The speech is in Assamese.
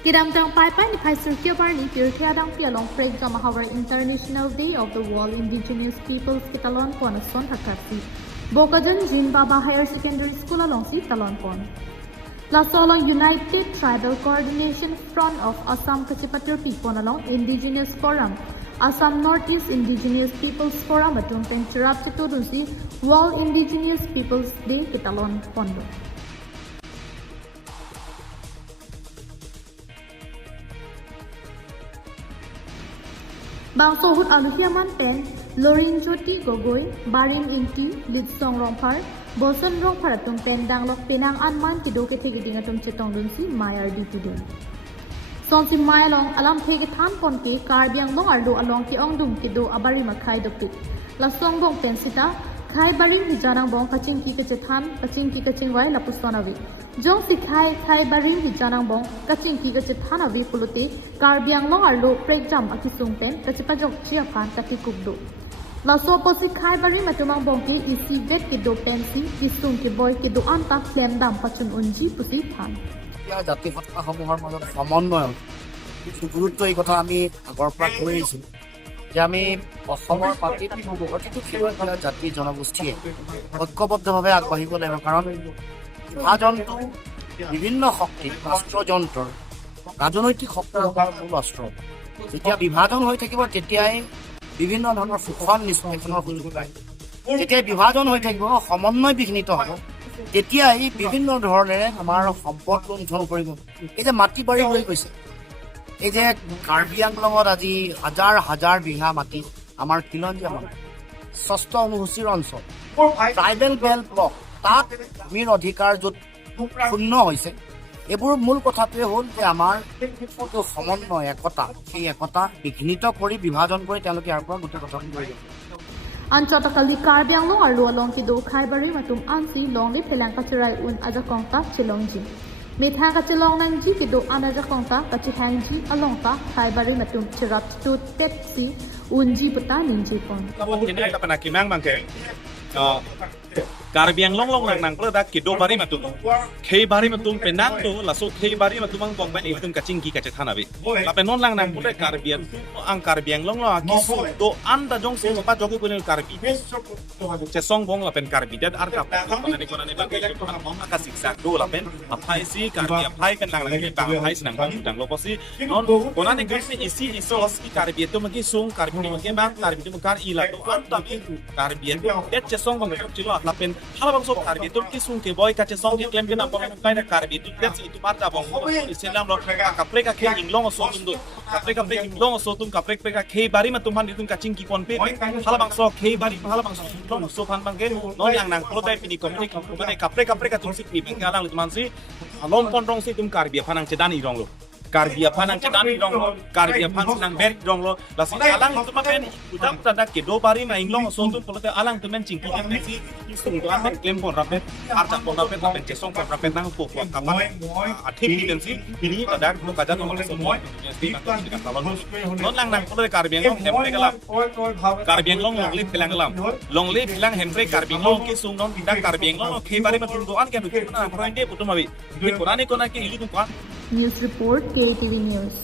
Kiramdang Pai ni Paisur Kiabarni Pirkiadang Pialong Preg Jamahawar International Day of the World Indigenous Peoples Ketalon Ponason Hakasi. Bokajan Jin Baba Higher Secondary School along si Talon Pon. Lasolong United Tribal Coordination Front of Assam Kasipatur Pipon along Indigenous Forum. Assam Northeast Indigenous Peoples Forum atung pengcerap citudun si World Indigenous Peoples Day Ketalon Pondo. Bang sohut aluhiaman pen, Lorin Joti Gogoi, Barim Inti, Lidsong Rongpar, Boson Rongpar atung pen danglok penang anman kido ke tegeding atung cetong dun si Mayar Ditudun. Song si Mayalong alam tegetan ponke karbiang long ardo along ki ongdum kido abari makai dopik. Lasong bong pen sita, kai baring hijanang bong kacing ki kacing wai lapusonawi. Jong si kai baring hijanang bong kacing ki kacethanawi pulute karbiang long arlo preg jam akisung pen kacipajok chiapan katikubdo. Laso posi kai baring matumang bong ki isi vet kido pensi isung ki boy kido anta klem dam pachun unji pusi pan. Ya জাতি সত্তাসমূহৰ মাজত সমন্বয় গুৰুত্ব এই কথা আমি আগৰ পৰা কৈ আহিছোঁ যে আমি অসমৰ প্ৰতিটো ক্ষেত্ৰত জাতি জনগোষ্ঠীয়ে ঐক্যবদ্ধভাৱে আগবাঢ়িব লাগিব কাৰণ বিভাজনটো বিভিন্ন শক্তি ৰাষ্ট্ৰযন্ত্ৰৰ ৰাজনৈতিক শক্তিৰ মূল অস্ত্ৰ যেতিয়া বিভাজন হৈ থাকিব তেতিয়াই বিভিন্ন ধৰণৰ শোষণ নিষ্পেষণৰ সুযোগ পায় যেতিয়া বিভাজন হৈ থাকিব সমন্বয় বিঘ্নিত হ'ব তেতিয়া এই বিভিন্ন ধৰণেৰে আমাৰ সম্পদ লুণ্ঠন কৰিব এই যে মাটি বাৰী হৈ গৈছে এই যে কাৰ্বি আংলঙত আজি হাজাৰ হাজাৰ বিঘা মাটি আমাৰ খিলঞ্জীয়া মানুহ ষষ্ঠ অনুসূচীৰ অঞ্চল ট্ৰাইবেল বেল্ট ব্লক তাত ভূমিৰ অধিকাৰ য'ত শূন্য হৈছে এইবোৰ মূল কথাটোৱে হ'ল যে আমাৰ সমন্বয় একতা সেই একতা বিঘ্নিত কৰি বিভাজন কৰি তেওঁলোকে ইয়াৰ পৰা গোটেই গঠন কৰিব Anchotakali karbiang long arlo along kido kai bari matum ansi long li pelang kachirai un ajakongta chilongji. Mithang kachilong nangji kido anajakongta kachihangji alongta kai bari matum chirap tu tepsi unji puta ninji pon. Ini kita pernah kimang bangke. Karbiang long nang pada kido bari matum. Kei bari matum penang tu lasu kei bari matum ang bong ben itum kacing ki kacethanawi. Lapen non lang nang pula karbiang ang karbiang long akisu do anda jong se pa jogi punil karbi. Cesong bong lapen karbi dan arka konani bangke bong akasiksa do lapen apai si karbi apai pen lang lagi pang apai senang dang loposi non konani grisni isi os ki karbi itu magi sung karbi ni magi bang karbi itu kar ila do anta karbi det cesong bong chilo lapen halabang so karbi itu kisung ke boy kace song ke klem kena bong kaina karbi itu det itu marta bong iselam lo kapreka ke inglong so tundu kapreka inglong so tum kapreka ke bari matuman itu kacing ki pon pe halabang so ke bari halabang so inglong so pan bang ke non yang nang pro dai pini komunik bane kapreka tum sik ni bengalang lu man si alom pon rong si tum karbi panang cedani rong lo karbi panang cedani rong lo karbi pan nang ber rong lo la si alang tu mapen udam tanda ke do bari ma inglong so tum polote alang tu men cingki ke si sung do amen klem pon rapet arta pon rapet lapen cesong pon rapet nang po kapan athip ni si ini ada lu kajan nomor so non lang nang polote karbi long hemre galam karbi long li pelang galam long li pelang hemre karbi long ki sung non dak karbi long ke bari ma tum do an ke na prointe putumawi ni korani kona ke ili tu News report KTV News.